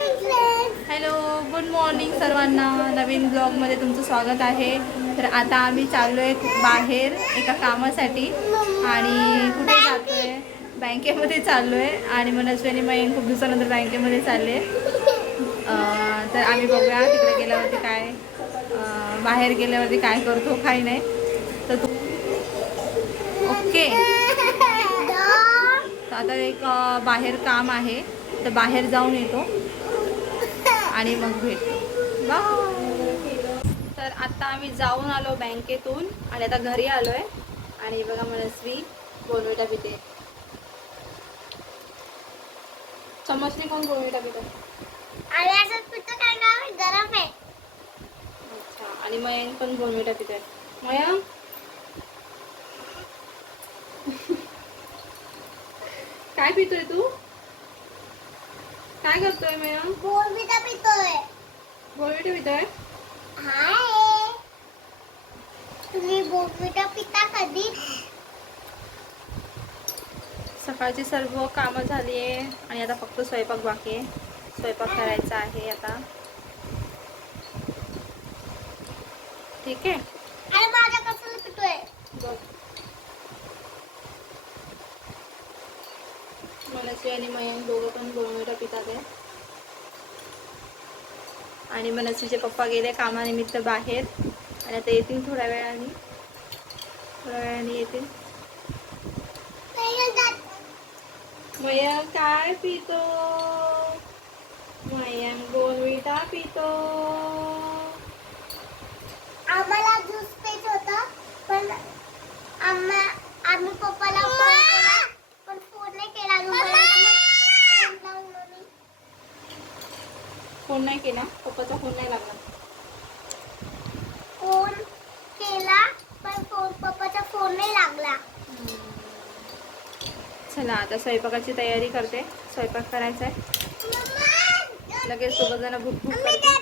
Hello, good morning सर्वांना. नवीन ब्लॉगमध्ये तुमचं स्वागत आहे. तर आता आम्ही चाललो आहे बाहेर एका कामासाठी आणि कुठे जातो आहे, बँकेमध्ये चाललो आहे. आणि मनस्विनी मयंक खूप दिवसानंतर बँकेमध्ये चालले. तर आम्ही बघूया तिकडे गेल्यावरती काय, बाहेर गेल्यावरती काय करतो काही नाही. तर तू ओके. तर आता एक बाहेर काम आहे, तर बाहेर जाऊन येतो आणि मग भेटतो. तर आता आम्ही जाऊन आलो बँकेतून आणि आता घरी आलो आहे. आणि बघा मनस्वी बोनविटा पिते. चमचने कोण बोनविटा पिते? गरम आहे. अच्छा, आणि मयंक पण बोनविटा पिते. मयंक काय पितोय तू? काय करतोय मयंक? बोनविटा पितोय. बोनविटा पितोय? हाय, तुम्ही बोनविटा पिता कधी? सकाळची सर्व कामं झाली आहे आणि आता फक्त स्वयंपाक बाकी आहे. स्वयंपाक करायचा आहे आता. ठीक आहे. आणि माझ्या कशाला पितोय? बघ, मनस्वी आणि मयंक दोघं पण बोनविटा पितात आहे. आणि मनस्वीचे पप्पा गेले कामानिमित्त बाहेर आणि आता येतील थोड्या वेळाने येतील. मयंक काय पितो? मयंक बोनविटा पितो. आम्हाला ज्यूस पेच होता, पण आम्ही पप्पाला फोन केला, पण फोन नाही केला. फोन नाही केला? पप्पाचा फोन नाही लागला. फोन केला, पण पप्पाचा फोन नाही लागला. चला आता स्वयंपाकाची तयारी करते. स्वयंपाक करायचा आहे. लगेच सोबत जण भूक करते.